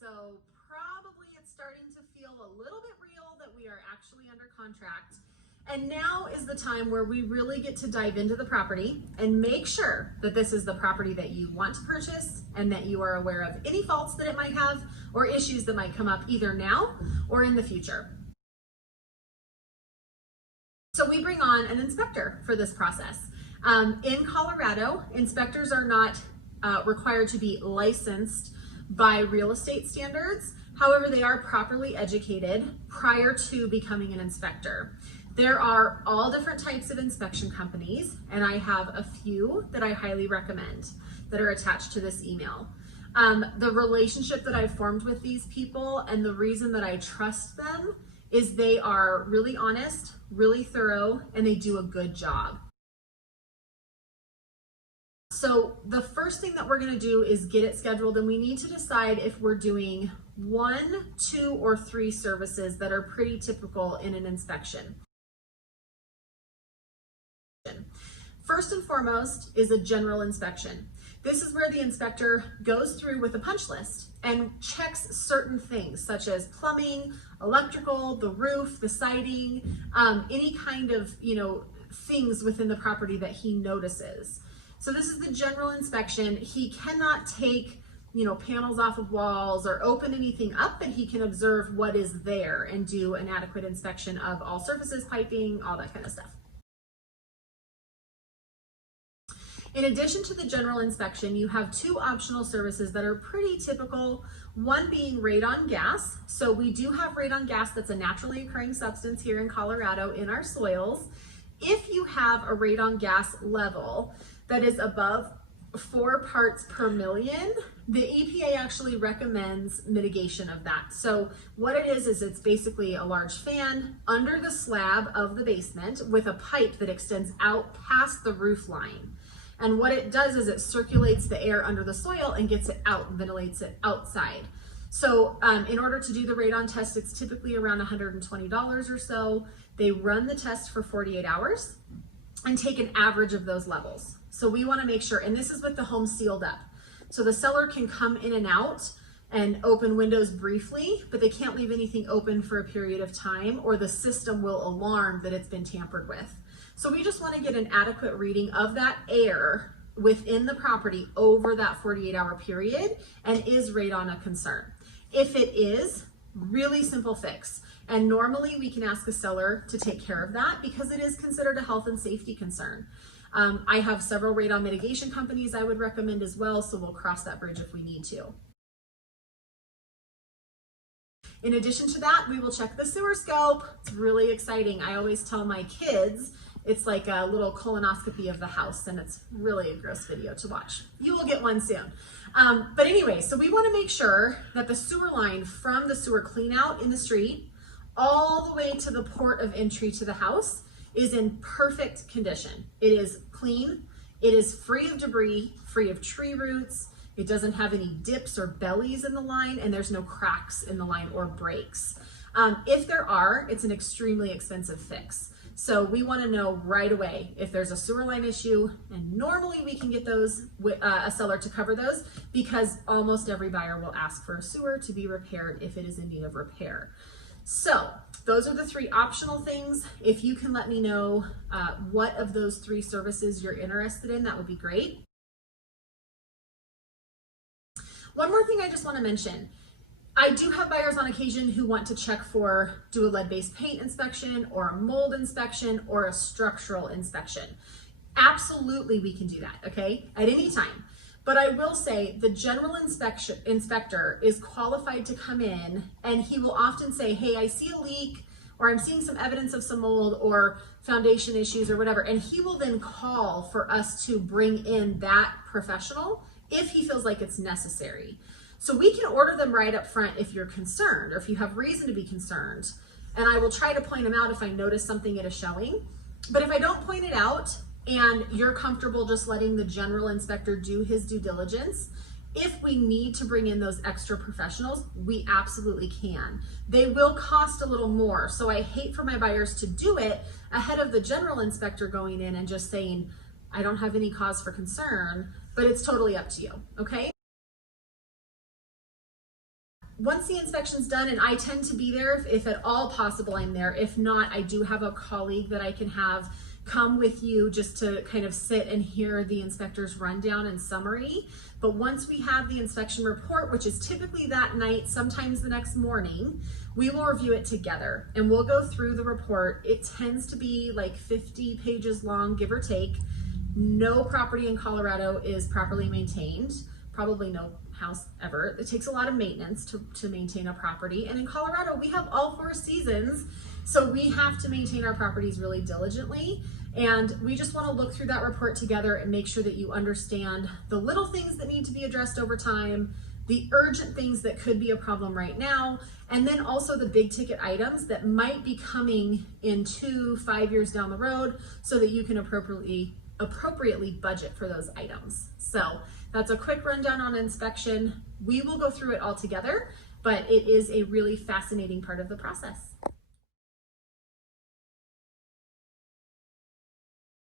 So probably it's starting to feel a little bit real that we are actually under contract. And now is the time where we really get to dive into the property and make sure that this is the property that you want to purchase and that you are aware of any faults that it might have or issues that might come up either now or in the future. So we bring on an inspector for this process. In Colorado, inspectors are not required to be licensed by real estate standards. However, they are properly educated prior to becoming an inspector. There are all different types of inspection companies, and I have a few that I highly recommend that are attached to this email. The relationship that I've formed with these people and the reason that I trust them is they are really honest, really thorough, and they do a good job. So the first thing that we're going to do is get it scheduled, and we need to decide if we're doing 1, 2, or 3 services that are pretty typical in an inspection. First and foremost is a general inspection. This is where the inspector goes through with a punch list and checks certain things such as plumbing, electrical, the roof, the siding, any kind of, things within the property that he notices. So this is the general inspection. He cannot take, panels off of walls or open anything up, but he can observe what is there and do an adequate inspection of all surfaces, piping, all that kind of stuff. In addition to the general inspection, you have 2 optional services that are pretty typical, one being radon gas. So we do have radon gas that's a naturally occurring substance here in Colorado in our soils. If you have a radon gas level that is above 4 parts per million, the EPA actually recommends mitigation of that. So what it is it's basically a large fan under the slab of the basement with a pipe that extends out past the roof line. And what it does is it circulates the air under the soil and gets it out, ventilates it outside. So in order to do the radon test, it's typically around $120 or so. They run the test for 48 hours and take an average of those levels. So we want to make sure, and this is with the home sealed up. So the seller can come in and out and open windows briefly, but they can't leave anything open for a period of time or the system will alarm that it's been tampered with. So we just want to get an adequate reading of that air within the property over that 48-hour period, and is radon a concern? If it is, really simple fix. And normally we can ask a seller to take care of that because it is considered a health and safety concern. I have several radon mitigation companies I would recommend as well, so we'll cross that bridge if we need to. In addition to that, we will check the sewer scope. It's really exciting. I always tell my kids it's like a little colonoscopy of the house, and it's really a gross video to watch. You will get one soon. But anyway, so we want to make sure that the sewer line from the sewer clean out in the street all the way to the port of entry to the house is in perfect condition. It is clean, it is free of debris, free of tree roots, it doesn't have any dips or bellies in the line, and there's no cracks in the line or breaks. If there are, it's an extremely expensive fix. So we want to know right away if there's a sewer line issue, and normally we can get those a seller to cover those because almost every buyer will ask for a sewer to be repaired if it is in need of repair. So those are the 3 optional things. If you can let me know what of those 3 services you're interested in, that would be great. One more thing I just want to mention. I do have buyers on occasion who want to check for do a lead-based paint inspection or a mold inspection or a structural inspection. Absolutely, we can do that, okay, at any time. But I will say the general inspector is qualified to come in, and he will often say, hey, I see a leak, or I'm seeing some evidence of some mold or foundation issues or whatever. And he will then call for us to bring in that professional if he feels like it's necessary. So we can order them right up front if you're concerned or if you have reason to be concerned. And I will try to point them out if I notice something at a showing. But if I don't point it out and you're comfortable just letting the general inspector do his due diligence, if we need to bring in those extra professionals, we absolutely can. They will cost a little more. So I hate for my buyers to do it ahead of the general inspector going in and just saying, I don't have any cause for concern, but it's totally up to you, okay? once the inspection's done, and I tend to be there if at all possible, I'm there. If not, I do have a colleague that I can have come with you just to kind of sit and hear the inspector's rundown and summary. But once we have the inspection report, which is typically that night, sometimes the next morning, we will review it together and we'll go through the report. It tends to be like 50 pages long, give or take. No property in Colorado is properly maintained, probably no house ever. It takes a lot of maintenance to maintain a property. And in Colorado, we have all 4 seasons, so we have to maintain our properties really diligently. And we just want to look through that report together and make sure that you understand the little things that need to be addressed over time, the urgent things that could be a problem right now, and then also the big ticket items that might be coming in 2-5 years down the road, so that you can appropriately budget for those items. So that's a quick rundown on inspection. We will go through it all together, but it is a really fascinating part of the process.